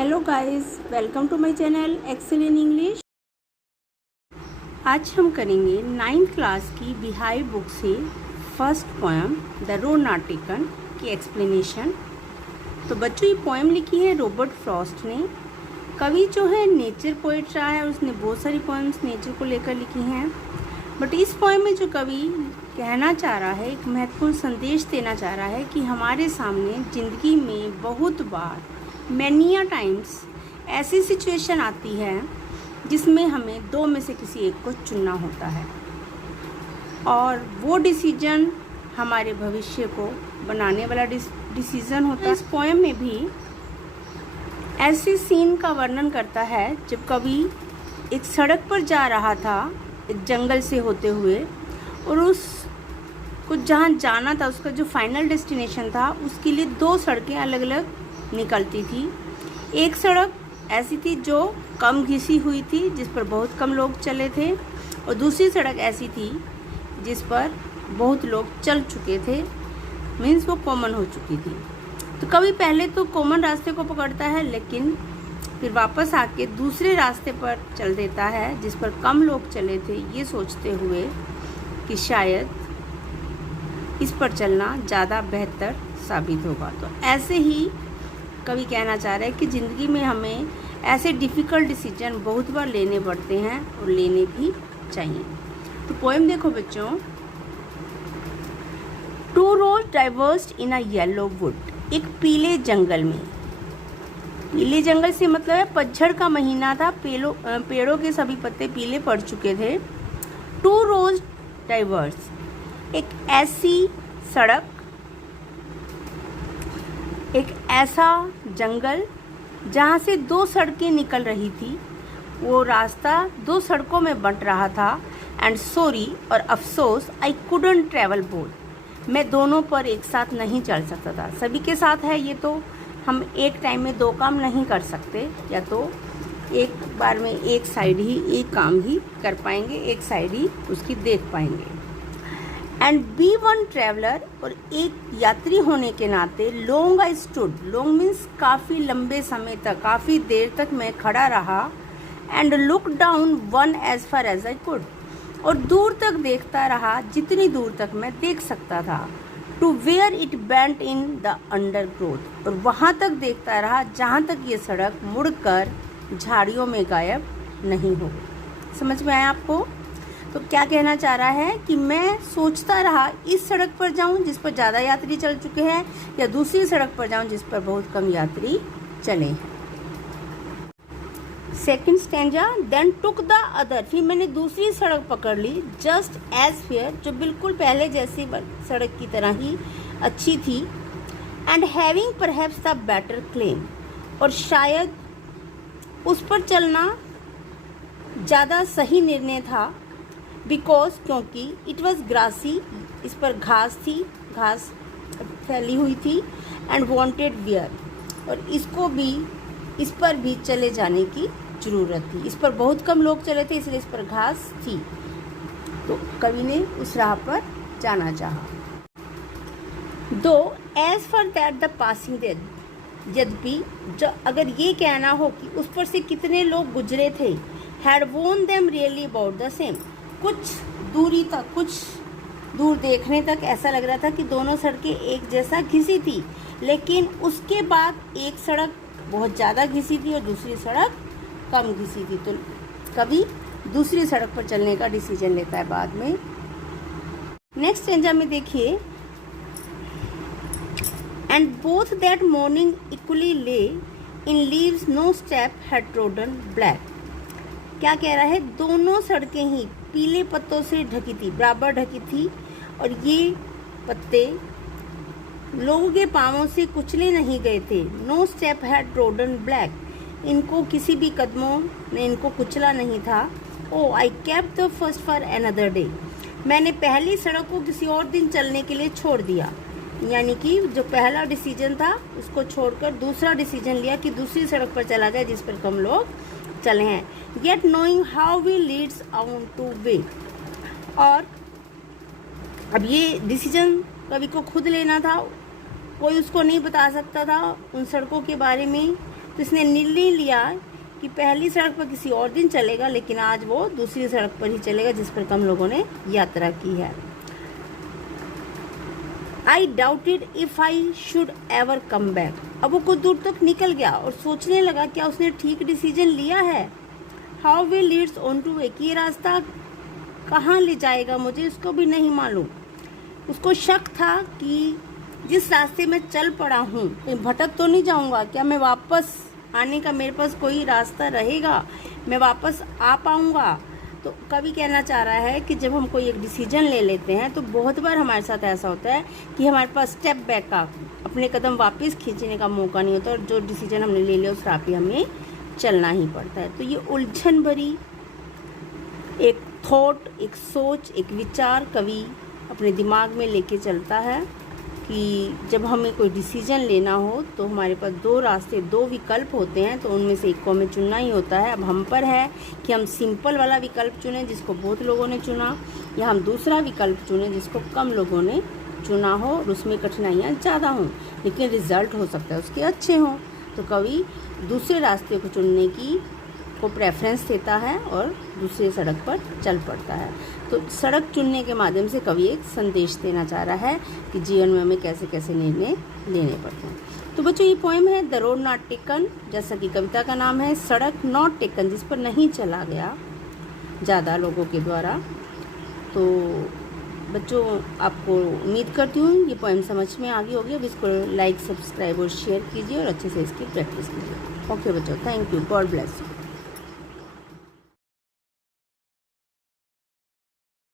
Hello guys, welcome to my channel excel in English. आज हम करेंगे 9th क्लास की बिहाई बुक से first poem the road not taken की explanation. तो बच्चों, ये पोएम लिखी है रॉबर्ट फ्रॉस्ट ने। कवि जो है नेचर पोइट रहा है, उसने बहुत सारी पोएम्स नेचर को लेकर लिखी हैं। बट इस पोएम में जो कवि कहना चाह रहा है, एक महत्वपूर्ण संदेश देना चाह रहा है कि हमारे सामने ज़िंदगी में बहुत बार मैनिया टाइम्स ऐसी सिचुएशन आती है जिसमें हमें दो में से किसी एक को चुनना होता है और वो डिसीजन हमारे भविष्य को बनाने वाला डिसीजन होता है। इस पोएम में भी ऐसे सीन का वर्णन करता है जब कवि एक सड़क पर जा रहा था एक जंगल से होते हुए, और उस को जहाँ जाना था, उसका जो फाइनल डेस्टिनेशन था, उसके लिए दो सड़कें अलग अलग निकलती थी। एक सड़क ऐसी थी जो कम घिसी हुई थी, जिस पर बहुत कम लोग चले थे, और दूसरी सड़क ऐसी थी जिस पर बहुत लोग चल चुके थे, मीन्स वो कॉमन हो चुकी थी। तो कभी पहले तो कॉमन रास्ते को पकड़ता है, लेकिन फिर वापस आके दूसरे रास्ते पर चल देता है जिस पर कम लोग चले थे, ये सोचते हुए कि शायद इस पर चलना ज़्यादा बेहतर साबित होगा। तो ऐसे ही कवि कहना चाह रहे हैं कि ज़िंदगी में हमें ऐसे डिफ़िकल्ट डिसीजन बहुत बार लेने पड़ते हैं और लेने भी चाहिए। तो पोएम देखो बच्चों। Two roads diverged in a yellow wood. एक पीले जंगल में, पीले जंगल से मतलब है पतझड़ का महीना था, पेड़ों के सभी पत्ते पीले पड़ चुके थे। टू रोज डाइवर्स, एक ऐसी सड़क, एक ऐसा जंगल जहाँ से दो सड़कें निकल रही थी। वो रास्ता दो सड़कों में बंट रहा था। एंड सॉरी, और अफसोस, आई कुडंट ट्रैवल बोथ। मैं दोनों पर एक साथ नहीं चल सकता था। सभी के साथ है ये, तो हम एक टाइम में दो काम नहीं कर सकते, या तो एक बार में एक साइड ही एक काम ही कर पाएंगे, एक साइड ही उसकी देख पाएंगे। एंड बी वन ट्रैवलर, और एक यात्री होने के नाते long I stood. Long means काफ़ी लंबे समय तक, काफ़ी देर तक मैं खड़ा रहा। And look down one as far as I could, और दूर तक देखता रहा जितनी दूर तक मैं देख सकता था। To where it bent in the undergrowth, और वहाँ तक देखता रहा जहाँ तक ये सड़क मुड़कर झाड़ियों में गायब नहीं हो गई। समझ में आया आपको? तो क्या कहना चाह रहा है कि मैं सोचता रहा इस सड़क पर जाऊं जिस पर ज़्यादा यात्री चल चुके हैं, या दूसरी सड़क पर जाऊं जिस पर बहुत कम यात्री चले हैं। Second stanza, then took the other. फिर मैंने दूसरी सड़क पकड़ ली, जस्ट एज फेयर, जो बिल्कुल पहले जैसी सड़क की तरह ही अच्छी थी। And having perhaps the better claim, और शायद उस पर चलना ज़्यादा सही निर्णय था। बिकॉज, क्योंकि इट वॉज ग्रासी, इस पर घास थी, घास फैली हुई थी। एंड वॉन्टेड वियर, और इसको भी, इस पर भी चले जाने की ज़रूरत थी। इस पर बहुत कम लोग चले थे, इसलिए इस पर घास थी, तो कवि ने उस राह पर जाना चाहा। Though as for that the passing there, यद्यपि जो अगर ये कहना हो कि उस पर से कितने लोग गुजरे थे, हैड वोन them really about the same. कुछ दूरी तक, कुछ दूर देखने तक ऐसा लग रहा था कि दोनों सड़कें एक जैसा घिसी थी, लेकिन उसके बाद एक सड़क बहुत ज़्यादा घिसी थी और दूसरी सड़क कम घिसी थी। तो कभी दूसरी सड़क पर चलने का डिसीजन लेता है बाद में। नेक्स्ट स्टेंजा में देखिए, and both that morning equally lay in leaves no step had trodden black. क्या कह रहा है? दोनों सड़कें ही पीले पत्तों से ढकी थी, बराबर ढकी थी, और ये पत्ते लोगों के पाँवों से कुचले नहीं गए थे। No step had trodden black, इनको किसी भी कदमों ने इनको कुचला नहीं था। Oh I kept the first for another day, मैंने पहली सड़क को किसी और दिन चलने के लिए छोड़ दिया। यानी कि जो पहला डिसीजन था उसको छोड़कर दूसरा डिसीजन लिया कि दूसरी सड़क पर चला जाए जिस पर कम लोग चले हैं। Yet knowing how way leads on to way, और अब ये डिसीजन कवि को खुद लेना था, कोई उसको नहीं बता सकता था उन सड़कों के बारे में तो इसने निर्णय लिया कि पहली सड़क पर किसी और दिन चलेगा, लेकिन आज वो दूसरी सड़क पर ही चलेगा जिस पर हम लोगों ने यात्रा की है। I doubted if I should ever come back। अब वो कुछ दूर तक निकल गया और सोचने लगा क्या उसने ठीक डिसीजन लिया है। How will leads on to way, कि ये रास्ता कहाँ ले जाएगा मुझे इसको भी नहीं मालूम। उसको शक था कि जिस रास्ते में चल पड़ा हूँ कहीं भटक तो नहीं जाऊँगा, क्या मैं वापस आने का मेरे पास कोई रास्ता रहेगा, मैं वापस आ पाऊँगा। तो कवि कहना चाह रहा है कि जब हम कोई एक डिसीजन ले लेते हैं तो बहुत बार हमारे साथ ऐसा होता है कि हमारे पास स्टेप बैक का, अपने कदम वापस खींचने का मौका नहीं होता और जो डिसीजन हमने ले लिया उस राह पे हमें चलना ही पड़ता है। तो ये उलझन भरी एक थॉट, एक सोच, एक विचार कवि अपने दिमाग में लेके चलता है कि जब हमें कोई डिसीजन लेना हो तो हमारे पास दो रास्ते, दो विकल्प होते हैं, तो उनमें से एक को हमें चुनना ही होता है। अब हम पर है कि हम सिंपल वाला विकल्प चुनें जिसको बहुत लोगों ने चुना, या हम दूसरा विकल्प चुनें जिसको कम लोगों ने चुना हो और उसमें कठिनाइयाँ ज़्यादा हों लेकिन रिज़ल्ट हो सकता है उसके अच्छे हों। तो कवि दूसरे रास्ते को चुनने को प्रेफरेंस देता है और दूसरे सड़क पर चल पड़ता है। तो सड़क चुनने के माध्यम से कवि एक संदेश देना चाह रहा है कि जीवन में हमें कैसे कैसे निर्णय लेने पड़ते हैं। तो बच्चों ये पोएम है द रोड नॉट टेकन, जैसा कि कविता का नाम है, सड़क नॉट टेकन, जिस पर नहीं चला गया ज़्यादा लोगों के द्वारा। तो बच्चों आपको उम्मीद करती हूँ ये पोएम समझ में आ गई होगी। अब इसको लाइक, सब्सक्राइब और शेयर कीजिए और अच्छे से इसकी प्रैक्टिस कीजिए। ओके बच्चों, thank you, God bless you.